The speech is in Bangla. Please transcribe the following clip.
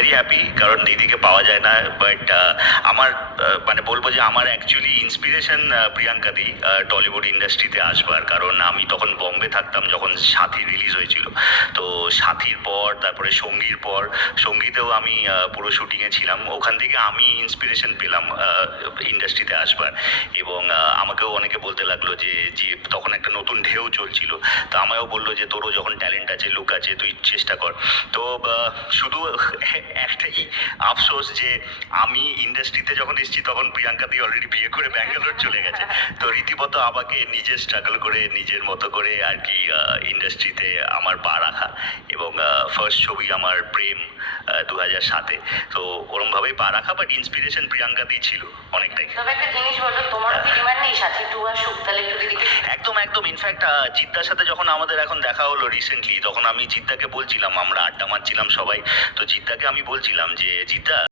ভেরি হ্যাপি, কারণ দিদিকে পাওয়া যায় না। বাট আমার মানে বলবো যে আমার অ্যাকচুয়ালি ইন্সপিরেশন প্রিয়াঙ্কা দি টলিউড ইন্ডাস্ট্রিতে আসবার। কারণ আমি তখন বম্বে থাকতাম যখন সাথী রিলিজ হয়েছিল। তো সাথীর পর তারপরে সঙ্গীর পর, সঙ্গীতেও আমি পুরো শুটিংয়ে ছিলাম। ওখান থেকে আমি ইন্সপিরেশন পেলাম ইন্ডাস্ট্রিতে আসবার। এবং আমাকেও অনেকে বলতে লাগলো যে তখন একটা নতুন ঢেউ চলছিল। তো আমায়ও বললো যে তোরও যখন ট্যালেন্ট আছে, লুক আছে, তুই চেষ্টা কর। তো শুধু একটাই আফসোস যে আমি ইন্ডাস্ট্রিতে যখন এসেছি তখন প্রিয়াঙ্কা দি অলরেডি বিয়ে করে ব্যাঙ্গালোর চলে গেছে। তো রীতিমতো আমাকে নিজে স্ট্রাগল করে নিজের মতো করে আর কি ইন্ডাস্ট্রিতে আমার পা রাখা। এবং ফার্স্ট ছবি আমার প্রেম 2007-এ। তো ওরমভাবেই পা রাখা, বাট ইন্সপিরেশন প্রিয়াঙ্কা দি ছিল অনেকটাই। তবে একটা জিনিস বলো, তোমার কি ডিমান্ড নেই সাথী 2 আসুক? তাহলে একটু দিদিকে একদম একদম। ইনফ্যাক্ট জিদ্দার সাথে যখন আমাদের এখন দেখা হলো রিসেন্টলি, তখন আমি জিদ্দাকে বলছিলাম, আমরা আড্ডা মারছিলাম সবাই, তো জিদ্দাকে আমি বলছিলাম যে জিদ্দা